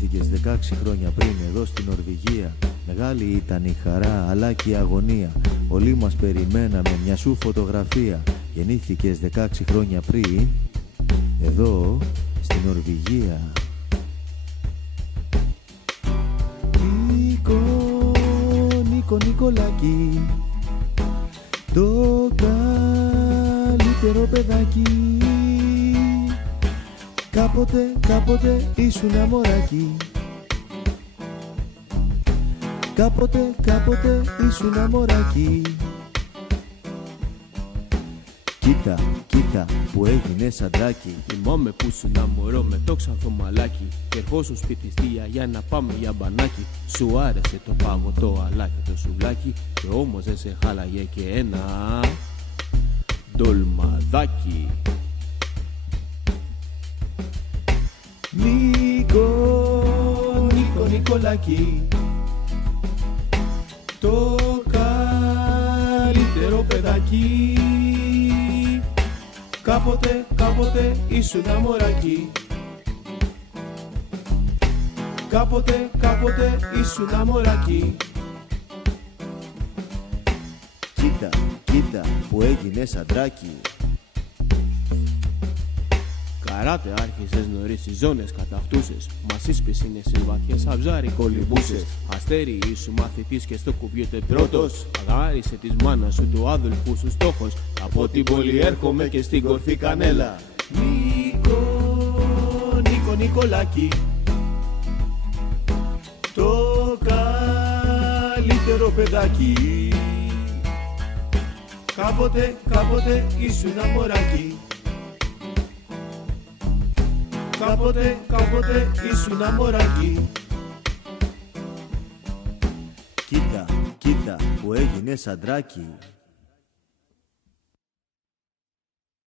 Γεννήθηκες 16 χρόνια πριν εδώ στην Νορβηγία. Μεγάλη ήταν η χαρά αλλά και η αγωνία. Όλοι μας περιμέναμε μια σου φωτογραφία. Γεννήθηκες 16 χρόνια πριν εδώ στην Νορβηγία. Νίκο Νικολάκη, το καλύτερο παιδάκι. Κάποτε ήσουν αμοράκι. Κάποτε ήσουν αμοράκι. Κοίτα που έγινες αντράκι. Θυμάμαι που ήσουν μωρό με το ξανθό μαλάκι. Και ερχόσουν σπίτι στη γιαγιά να πάμε για μπανάκι. Σου άρεσε το παγωτό αλλά και το σουβλάκι. Και όμως δεν σε χάλαγε και ένα ντολμαδάκι. Νικολάκη, το καλύτερο παιδάκι. Κάποτε ήσουν αμοράκι. Κάποτε ήσουν αμοράκι. Κοίτα που έγινες αντράκι. Καράτε άρχισες νωρίς, στις ζώνες καταχτούσες. Μας ίσπησινες στις βαθιές αψάρι κολυμπούσες. Αστέρι ήσου μαθητής και στο κουμπιέτε πρώτος. Αγάρισε της μάνας σου του άδελφου σου στόχος. Από την πόλη έρχομαι και στην κορφή κανέλα. Νικολάκη, το καλύτερο παιδάκι. Κάποτε ήσουν αμοράκι. Κάποτε ήσουν αμοράκι. Κοίτα που έγινες αντράκι.